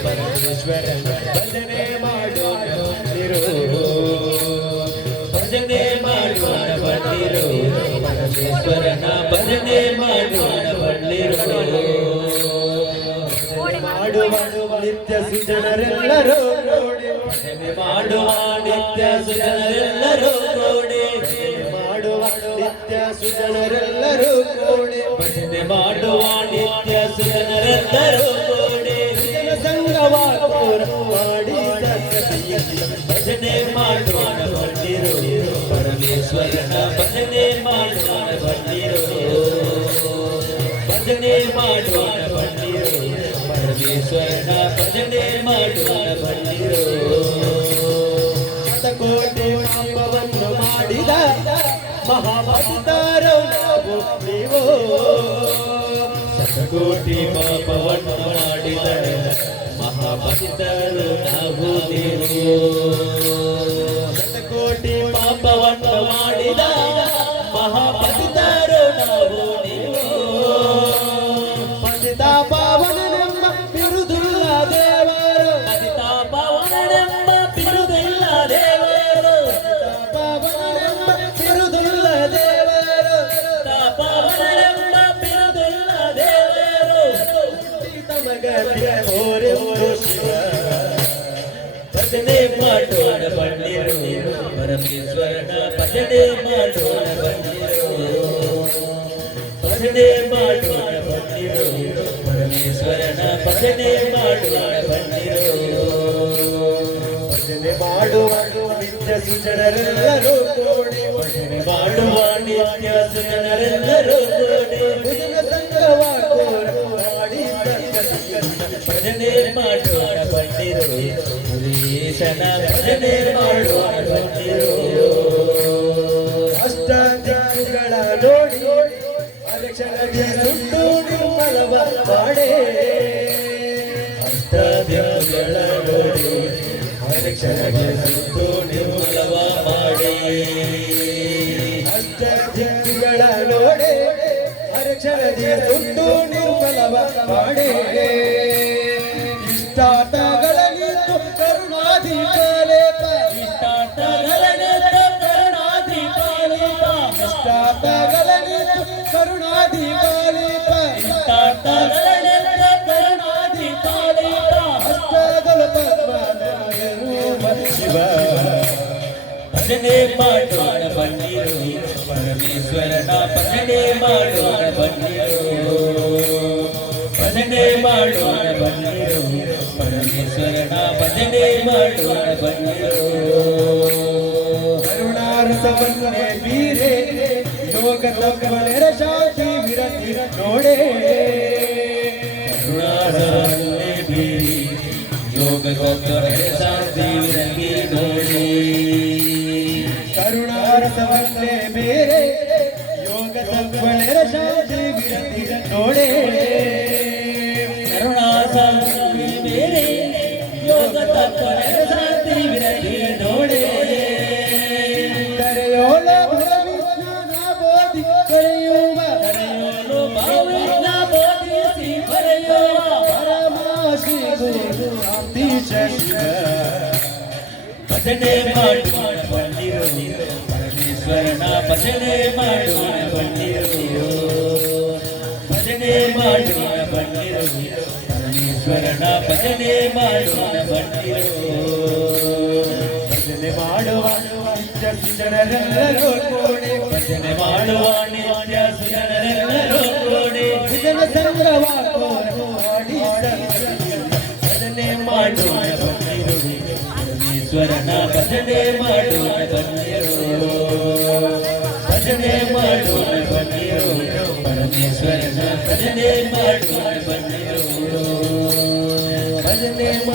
ಪರಮೇಶ್ವರನ ಭಜನೆ ಮಾಡೋಣ ಬನ್ನಿರು ಭಜನೆ ಮಾಡೋಣ ಬನ್ನಿರು ಪರಮೇಶ್ವರನ ಭಜನೆ ಮಾಡೋಣ ಬನ್ನಿರು ಮಾಡುವ ನಿತ್ಯ ಸುಜನರೆಲ್ಲರೂ ನೋಡಿ ಭಜನೆ ಮಾಡುವ ನಿತ್ಯ ಸುಜನರೆಲ್ಲರೂ ನೋಡಿ ಮಾಡುವ ನಿತ್ಯ ಸುಜನರೆಲ್ಲರೂ ಕೂಡಿ ಭಜನೆ ಮಾಡುವ ನಿತ್ಯ ಸುಜನರೆಲ್ಲರೂ ಪರಮೇಶ್ವರನ ಭಜನೆ ಮಾಡೋಣ ಬಂದಿರು ಭಜನೆ ಮಾಡೋಣ ಬಂದಿರು ಪರಮೇಶ್ವರನ ಭಜನೆ ಮಾಡೋಣ ಬಂದಿರು ಶತಕೋಟಿ ಪಾಪವನ್ನು ಮಾಡಿದ ಮಹಾಭಕ್ತರು ನಾವು ನೀವು ಶತಕೋಟಿ ಪಾಪವನ್ನು ಮಾಡಿದ ಮಹಾಭಕ್ತರು ನಾವು ನೀವು ತಮಗಲಿಯ ಓರೆಂದು ಶಿವ ಭಜನೆ ಮಾಡೋಣ ಬನ್ನಿರು ಪರಮೇಶ್ವರನ ಭಜನೆ ಮಾಡೋಣ ಬನ್ನಿರು ಭಜನೆ ಮಾಡೋಣ ಬನ್ನಿರು ಪರಮೇಶ್ವರನ ಭಜನೆ ಮಾಡೋಣ ಬನ್ನಿರು ಭಜನೆ ಮಾಡುವ ನಿತ್ಯ ಸುಜನರೆಲ್ಲರೂ ಕೂಡಿ ಭಜನೆ ಮಾಡುವ ನಿತ್ಯ ಸುಜನರೆಲ್ಲರೂ ಕೂಡಿ ಭಜನೆ ಮಾಡೋಣ ಬಂದಿರೋ ಹರೀಶನ ಭಜನೆ ಮಾಡೋಣ ಬಂದಿರೋ ಅಷ್ಟಾಧಿಗಳ ನೋಡಿ ಅಧ್ಯಕ್ಷರಿಗೆ ದುಡ್ಡು ನಿರ್ಮಲವ ಪಾಡೆ ಅಷ್ಟಾಧಿಗಳ ನೋಡಿ ಅಧ್ಯಕ್ಷರಿಗೆ ದುಡ್ಡು ನಿರ್ಮಲವ ಪಾಡೆ ಅಷ್ಟಾಧಿಗಳ ನೋಡಿ ಇಷ್ಟಾಟಗಳ ನಿಂತು ಕರುಣಾಧಿಕಾರೇತ ಇಷ್ಟಾಟಗಳ ನಿಂತು ಕರುಣಾಧಿಕಾರೇತ ಇಷ್ಟಾಟಗಳ ನಿಂತು ಕರುಣಾಧಿಕಾರೇತ ಇಷ್ಟಾಟಗಳ ನಿಂತು ಕರುಣಾಧಿಕಾರೇತ ಅಷ್ಟಗಳು ಪದ್ಮನಾಯರೂಪ ಶಿವ. ಭಜನೆ ಮಾಡೋಣ ಬನ್ನಿರು ಪರಮೇಶ್ವರನ ಭಜನೆ ಮಾಡೋಣ ಬನ್ನಿ ಪರಮೇಶ್ವರನ ಭಜನೆ ಮಾಡೋಣ ಬನ್ನಿರು ಕರುಣಾರಸವನ್ನೇ ಬೀರೆ ಯೋಗ ತತ್ವನೆರ ಶಾಂತಿ ವಿರತಿ ನೋಡೆ ಕರುಣಾರಸವನ್ನೇ ಬೀರಿ ಯೋಗ ತತ್ವನೆರ ಶಾಂತಿ ವಿರತಿ ನೋಡಿ ಕರುಣಾರಸವನ್ನೇ ಬೇರೆ ಯೋಗ ತತ್ವನೆರ ಶಾಂತಿ ವಿರತಿ ನೋಡೆ ಭಜನೆ ಮಾಡೋಣ ಬನ್ನಿರು ಪರಮೇಶ್ವರನ ಭಜನೆ ಮಾಡೋಣ ಬನ್ನಿರು ಭಜನೆ ಮಾಡೋಣ ಬನ್ನಿರು ಪರಮೇಶ್ವರನ ಭಜನೆ ಮಾಡೋಣ ಬನ್ನಿರು ಭಜನೆ ಮಾಡುವ ನಿತ್ಯ ಸುಜನರೆಲ್ಲರೂ ಕೂಡಿ ಭಜನೆ ಮಾಡುವ ನಿತ್ಯ ಸುಜನರೆಲ್ಲರೂ ಕೂಡಿ ಭಜನ ಸಂಗ್ರಹ ಕೋರ ಮಾಡಿ ಭಜನೆ ಮಾಡೋಣ ಬನ್ನಿರು ಪರಮೇಶ್ವರನ ಭಜನೆ ಮಾಡೋಣ ಬನ್ನಿರು ಭಜನೆ ಮಾಡೋಣ ಬನ್ನಿರು ಪರಮೇಶ್ವರನ ಭಜನೆ ಮಾಡೋಣ ಬನ್ನಿರು ಭಜನೆ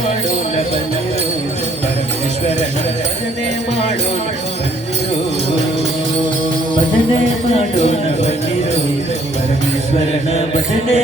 ಮಾಡೋಣ ಬನ್ನಿರು ಪರಮೇಶ್ವರನ ಭಜನೆ ಮಾಡೋಣ ಬನ್ನಿರು ಭಜನೆ ಮಾಡೋಣ ಬನ್ನಿರು ಪರಮೇಶ್ವರನ ಭಜನೆ